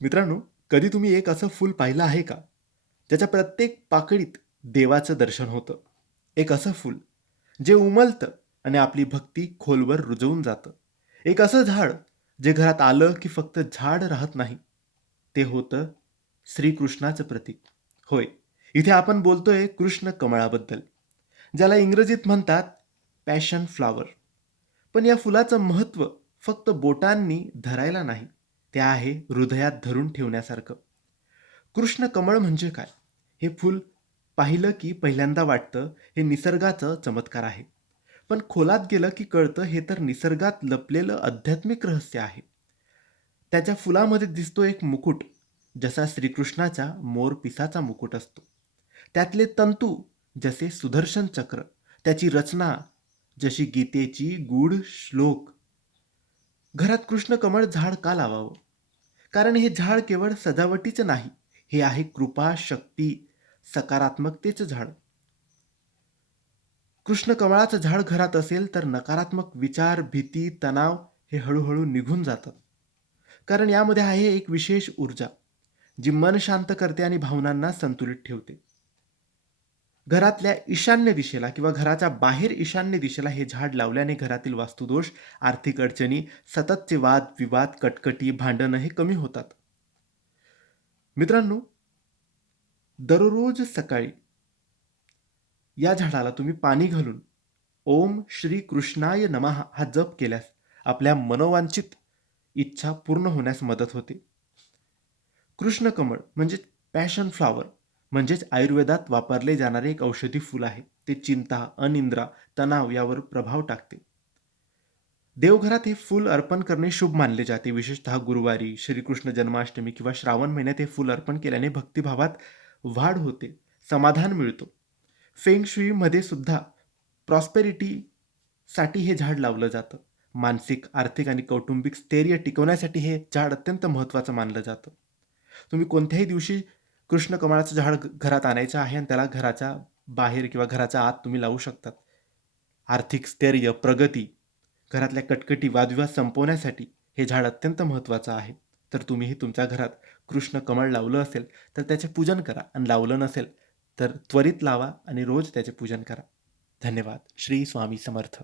मित्रांनो कधी तुम्ही एक असं फूल पाहिलं आहे का? त्याच्या प्रत्येक पाकळीत देवाचं दर्शन होतं. एक असं फूल जे उमलतं आणि आपली भक्ती खोलवर रुजवून जातं. एक असं झाड जे घरात आलं की फक्त झाड राहत नाही. ते होतं श्रीकृष्णाचं प्रतीक. होय इथे आपण बोलतोय कृष्ण कमळाबद्दल ज्याला इंग्रजीत म्हणतात पॅशन फ्लावर पण या फुलाचं महत्त्व फक्त बोटांनी धरायला नाही ते आहे हृदयात धरून ठेवण्यासारखं. कृष्ण कमळ म्हणजे काय? हे फूल पाहिलं की पहिल्यांदा वाटतं हे निसर्गाचं चमत्कार आहे. पण खोलात गेलं की कळतं हे तर निसर्गात लपलेलं आध्यात्मिक रहस्य आहे. त्याच्या फुलामध्ये दिसतो एक मुकुट जसा श्रीकृष्णाचा मोरपिसाचा मुकुट असतो. त्यातले तंतू जसे सुदर्शन चक्र त्याची रचना जशी गीतेची गूढ श्लोक. घरात कृष्ण कमळ झाड का लावावं? कारण हे झाड केवळ सजावटीचं नाही हे आहे कृपा शक्ती सकारात्मकतेचं झाड. कृष्ण कमळाचं झाड घरात असेल तर नकारात्मक विचार भीती तणाव हे हळूहळू निघून जातात कारण यामध्ये आहे एक विशेष ऊर्जा जी मन शांत करते आणि भावनांना संतुलित ठेवते. घरातल्या ईशान्य दिशेला किंवा घराच्या बाहेर ईशान्य दिशेला हे झाड लावल्याने घरातील वास्तुदोष आर्थिक अडचणी सततचे वाद विवाद कटकटी भांडणं हे कमी होतात. मित्रांनो दररोज सकाळी या झाडाला तुम्ही पाणी घालून ओम श्री कृष्णाय नमः हा जप केल्यास आपल्या मनोवांछित इच्छा पूर्ण होण्यास मदत होते. कृष्णकमळ म्हणजे पॅशन फ्लॉवर. म्हणजेच आयुर्वेदात वापरले जाणारे एक औषधी फूल आहे. ते चिंता अनिंद्रा तणाव यावर प्रभाव टाकते. देवघरात हे फूल अर्पण करणे शुभ मानले जाते. विशेषतः गुरुवारी श्रीकृष्ण जन्माष्टमी किंवा श्रावण महिन्यात हे फूल अर्पण केल्याने भक्तिभावात वाढ होते समाधान मिळतो. फेंग शुईमध्ये सुद्धा प्रॉस्पेरिटीसाठी हे झाड लावलं जातं. मानसिक आर्थिक आणि कौटुंबिक स्थैर्य टिकवण्यासाठी हे झाड अत्यंत महत्त्वाचं मानलं जातं. तुम्ही कोणत्याही दिवशी कृष्ण कमळाचं झाड घरात आणायचं आहे आणि त्याला घराच्या बाहेर किंवा घराच्या आत तुम्ही लावू शकतात. आर्थिक स्थैर्य प्रगती घरातल्या कटकटी वादविवाद संपवण्यासाठी हे झाड अत्यंत महत्त्वाचं आहे. तर तुम्हीही तुमच्या घरात कृष्ण कमळ लावलं असेल तर त्याचे पूजन करा. आणि लावलं नसेल तर त्वरित लावा आणि रोज त्याचे पूजन करा. धन्यवाद. श्री स्वामी समर्थ.